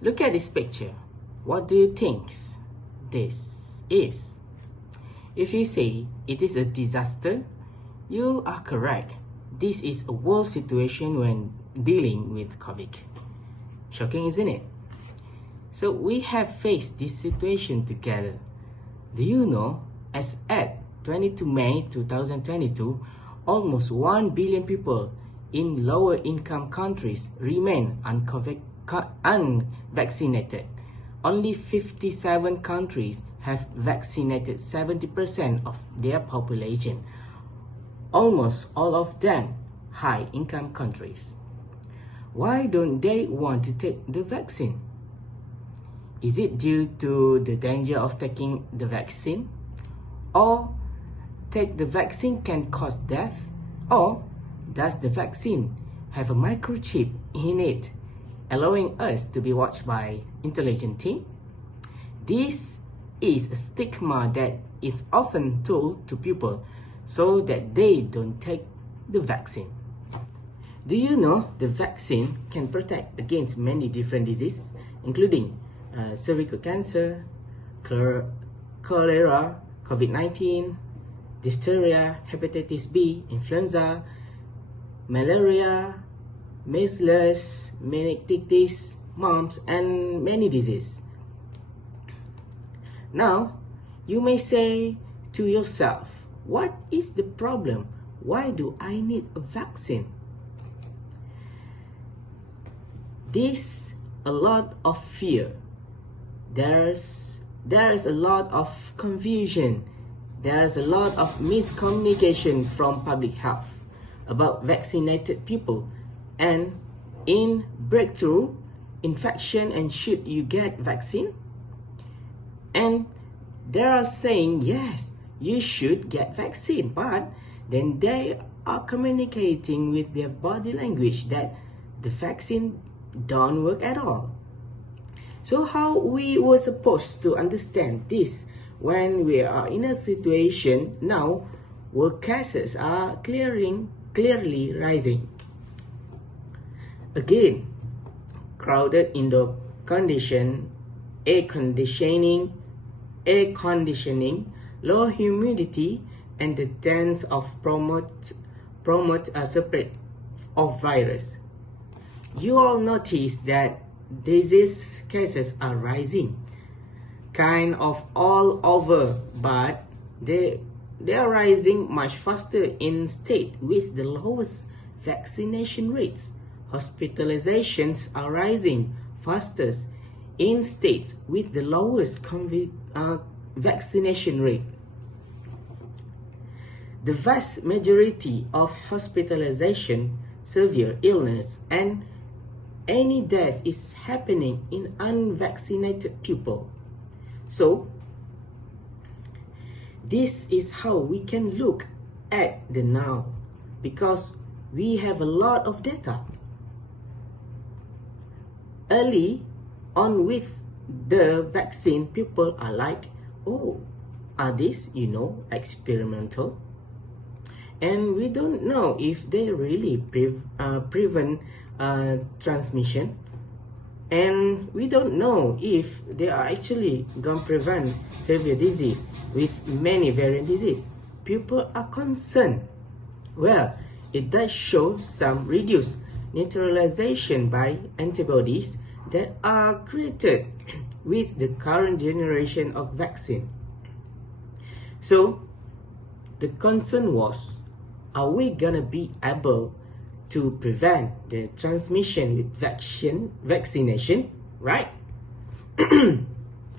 Look at this picture. What do you think this is? If you say it is a disaster, you are correct. This is a world situation when dealing with COVID. Shocking, isn't it? So we have faced this situation together. Do you know, as at 22 May 2022, almost 1 billion people in lower income countries remain unvaccinated. Only 57 countries have vaccinated 70% of their population. Almost all of them high-income countries. Why don't they want to take the vaccine? Is it due to the danger of taking the vaccine? Or take the vaccine can cause death? Or does the vaccine have a microchip in it, allowing us to be watched by intelligent team? This is a stigma that is often told to people so that they don't take the vaccine. Do you know the vaccine can protect against many different diseases, including cervical cancer, cholera, COVID-19, diphtheria, hepatitis B, influenza, malaria, measles, meningitis, mumps, and many diseases. Now, you may say to yourself, what is the problem? Why do I need a vaccine? There's a lot of fear. There's a lot of confusion. There's a lot of miscommunication from public health about vaccinated people and in breakthrough infection and should you get vaccine? And they are saying yes, you should get vaccine, but then they are communicating with their body language that the vaccine don't work at all. So how we were supposed to understand this when we are in a situation now where cases are clearly rising? Again, crowded indoor condition, air conditioning, low humidity, and the dance of promote spread of virus. You all notice that disease cases are rising, kind of all over, but they are rising much faster in states with the lowest vaccination rates. Hospitalizations are rising fastest in states with the lowest vaccination rate. The vast majority of hospitalization, severe illness, and any death is happening in unvaccinated people. So, this is how we can look at the now, because we have a lot of data. Early on with the vaccine, people are like, oh, are these, experimental? And we don't know if they really prevent transmission. And we don't know if they are actually going to prevent severe disease with many variant disease. People are concerned. Well, it does show some reduced neutralization by antibodies that are created with the current generation of vaccine. So, the concern was, are we gonna be able to prevent the transmission with vaccination, right?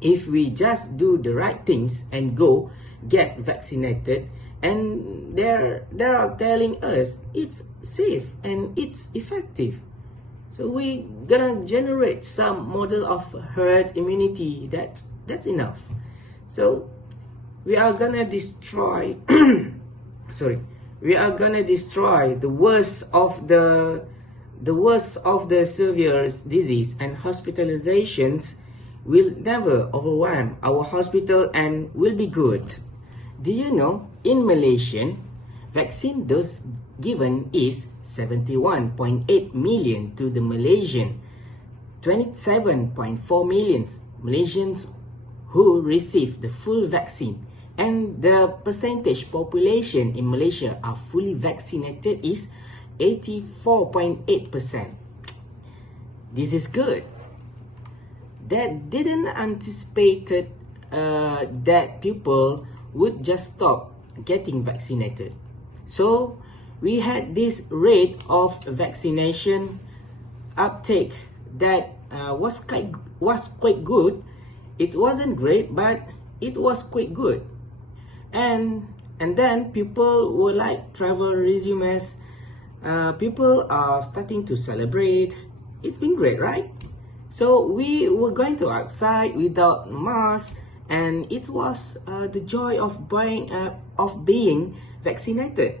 If we just do the right things and go get vaccinated, and they are telling us it's safe and it's effective, so we gonna generate some model of herd immunity. That's enough. So we are gonna destroy we are gonna destroy the worst of the severe disease, and hospitalizations will never overwhelm our hospital and will be good. Do you know, in Malaysia, vaccine dose given is 71.8 million to the Malaysian, 27.4 million Malaysians who received the full vaccine, and the percentage population in Malaysia are fully vaccinated is 84.8%. This is good. That didn't anticipated that people would just stop getting vaccinated. So we had this rate of vaccination uptake that was quite good. It wasn't great, but it was quite good. And then people were like travel resumes. People are starting to celebrate. It's been great, right? So we were going to outside without masks, and it was the joy of being vaccinated.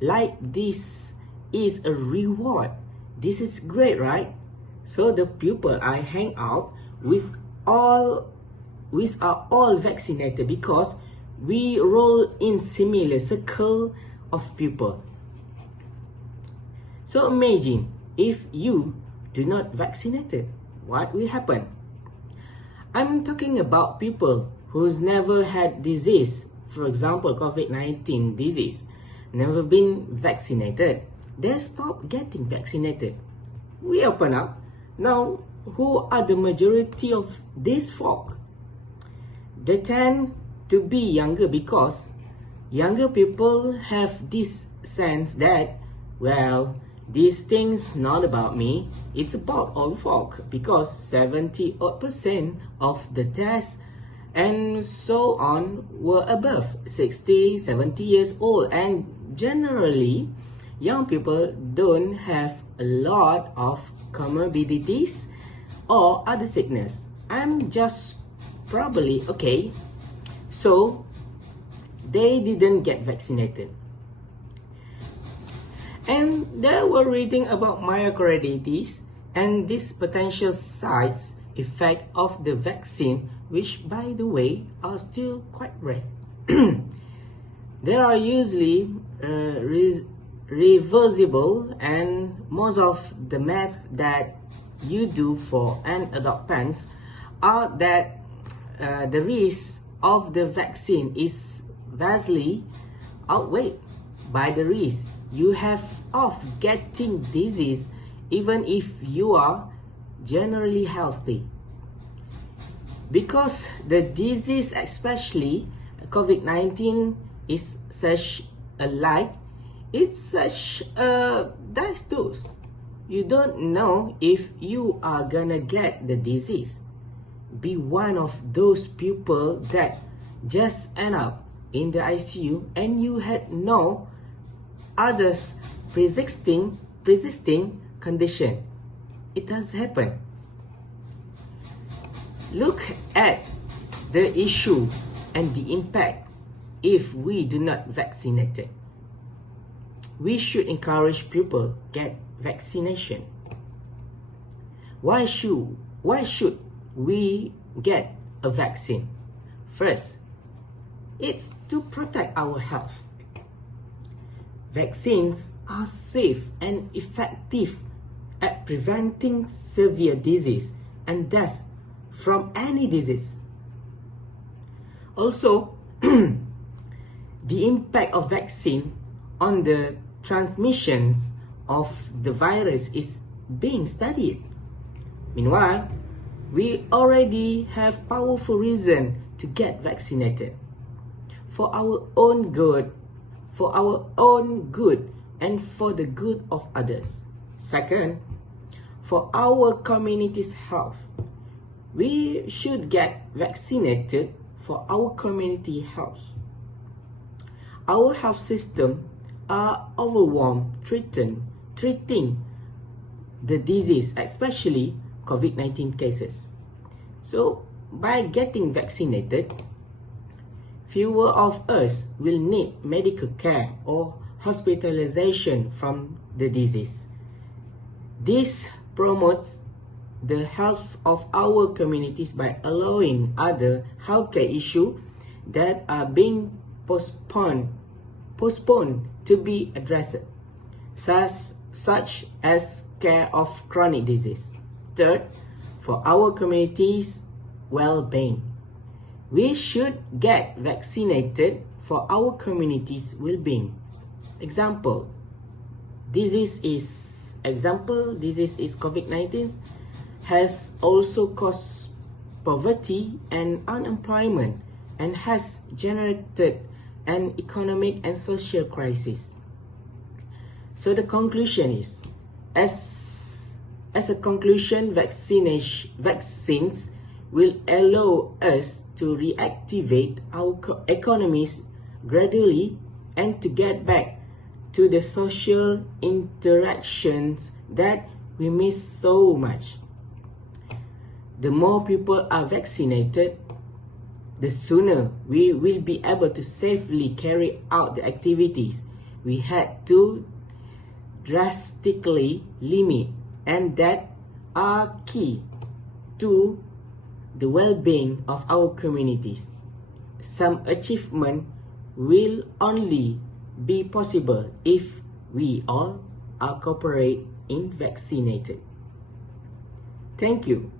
Like this is a reward. This is great, right? So the people I hang out with are all vaccinated because we roll in similar circle of people. So imagine if you do not vaccinated, what will happen? I'm talking about people who's never had disease, for example, COVID-19 disease, never been vaccinated. They stop getting vaccinated. We open up. Now, who are the majority of these folk? They tend to be younger because younger people have this sense that, well, these things not about me, it's about old folk, because 70% of the tests and so on were above 60, 70 years old, and generally young people don't have a lot of comorbidities or other sickness. I'm just probably okay. So they didn't get vaccinated. And they were reading about myocarditis and this potential side effect of the vaccine, which by the way are still quite rare. They are usually reversible, and most of the math that you do for an adult parents are that the risk of the vaccine is vastly outweighed by the risk you have of getting disease, even if you are generally healthy. Because the disease, especially COVID-19, is such a it's such a disease. You don't know if you are gonna get the disease. Be one of those people that just end up in the ICU and you had no others pre-existing condition. It does happen. Look at the issue and the impact if we do not vaccinate it. We should encourage people get vaccination. Why should we get a vaccine? First, it's to protect our health. Vaccines are safe and effective at preventing severe disease and death from any disease. Also, the impact of vaccine on the transmissions of the virus is being studied. Meanwhile, we already have powerful reason to get vaccinated for our own good, and for the good of others. Second, for our community's health. We should get vaccinated for our community health. Our health system are overwhelmed treating the disease, especially COVID-19 cases. So by getting vaccinated, fewer of us will need medical care or hospitalization from the disease. This promotes the health of our communities by allowing other healthcare issues that are being postponed to be addressed, such as care of chronic disease. Third, for our community's well-being. We should get vaccinated for our community's well-being. Example, disease is COVID-19 has also caused poverty and unemployment and has generated an economic and social crisis. So the conclusion is, as a conclusion, vaccines will allow us to reactivate our economies gradually and to get back to the social interactions that we miss so much. The more people are vaccinated, the sooner we will be able to safely carry out the activities we had to drastically limit and that are key to the well-being of our communities. Some achievement will only be possible if we all are cooperate in vaccinated. Thank you.